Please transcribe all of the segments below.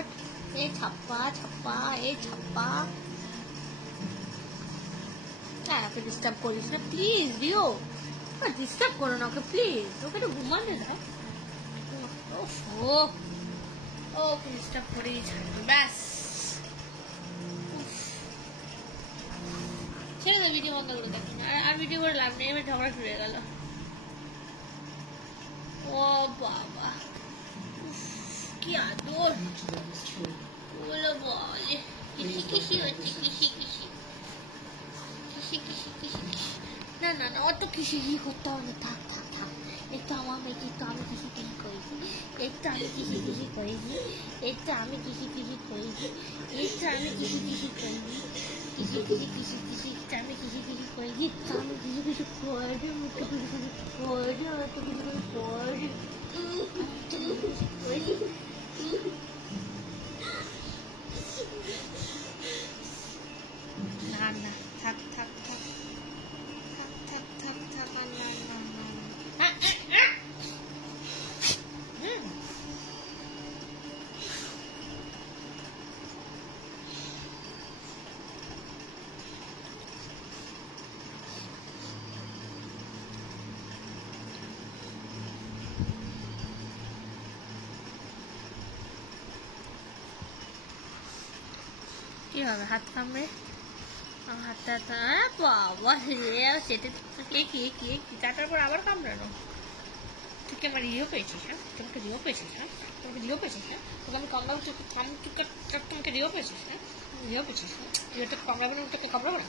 ওঠ, এ ছাপ্পা ছাপ্পা, এ ছাপ্পা। ওকে ডিস্টার্ব করিস না প্লিজ রিও, ডিস্টার্ব করো না ওকে প্লিজ, ওকে একটু ঘুমাতে দাও। ওকে ডিস্টার্ব করেই ছাড়বে ব্যাস। ছেড়ে দাও, ভিডিও বন্ধ করে দেখি না, আর ভিডিও করে লাভ নেই, এবার ঝগড়া শুরু হয়ে গেল। ও বাবা কি আদর, বলো বলে কিসি কিসি হচ্ছে, কিসি কিসি কিসি কিসি কিসি কিসি। না না না, অত কিসি কি করতে হবে, থাক থাক থাক। একটু আমার মেয়েকে একটু আমি কিসি কিসি করেছি, একটু আমি কিসি কিসি করেছি, একটু আমি কিসি কিসি করেছি, একটু আমি কিসি কিসি করেছি, কিসি কিসি কিসি কিসি, আমি কিসি কিসি করেছি, আমি কিসি কিসি করেছি, মুখে কিসি কিসি করেছি, আমার তো কিছু কিছু করেছি করেছি। না না থাক থাক থাক থাক থাক থাক থাক, না না না কি হবে, হাত কামড়ে হাতটা, বাবা রে সেটা কে কে কে চাটার পর আবার কামড়ানো। তুই কি আমার রিও পেয়েছিস? হ্যাঁ তোমাকে রিও পেয়েছিস? হ্যাঁ তোমাকে রিও পেয়েছিস? হ্যাঁ তোকে আমি কামড়াবো, তোমাকে রিও পেয়েছিস? হ্যাঁ রিও পেয়েছিস? রিওটা কামড়াবো না, তোকে কামড়াবো না।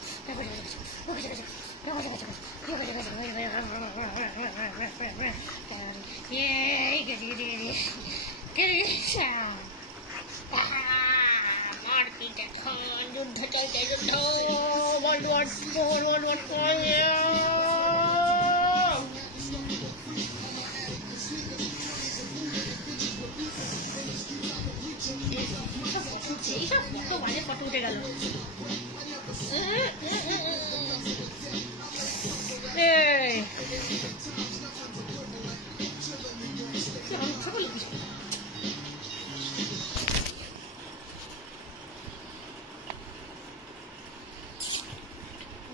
যুদ্ধ চলছে, যুদ্ধ, এইসব কত বাজে ফটো উঠে গেল।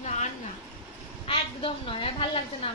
না না একদম নয়, আর ভালো লাগছে না।